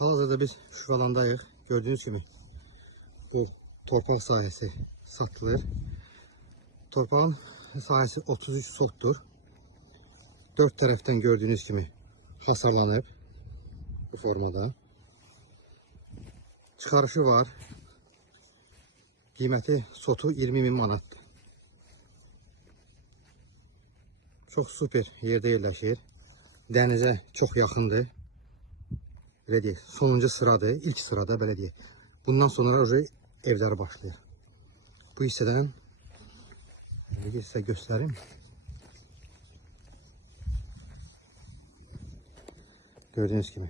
Hal-hazırda biz Şuvalandayıq. Gördüğünüz gibi bu torpaq sahəsi satılır. Torpağın sahəsi 33 sotdur. 4 tərəfdən gördüğünüz gibi hasarlanıb bu formada. Çıxarışı var. Qiyməti sotu 20.000 manatdır. Çox super yerdə yerləşir. Dənizə çox yaxındır. Belə deyək, sonuncu sıradır, ilk sırada belə deyək. Bundan sonra evləri başlayır. Bu hissədən sizə göstərim. Gördüğünüz gibi.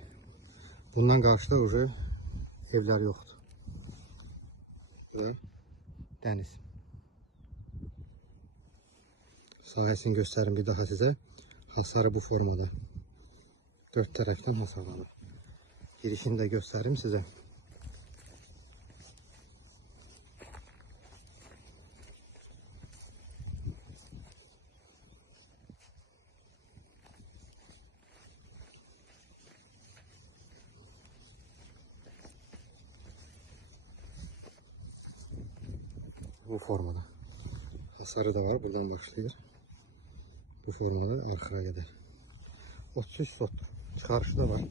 Bundan qarşıda evlər yoxdur. Burada dəniz. Sahəsini göstərim bir daha sizə. Hasarı bu formada. 4 tərəfdən hasarlanır. Girişini də göstərim sizə. Bu formada. Hasarı da var. Buradan başlayır. Bu formada arxaya qədər. 33 sotdur. Çıxarışı da var.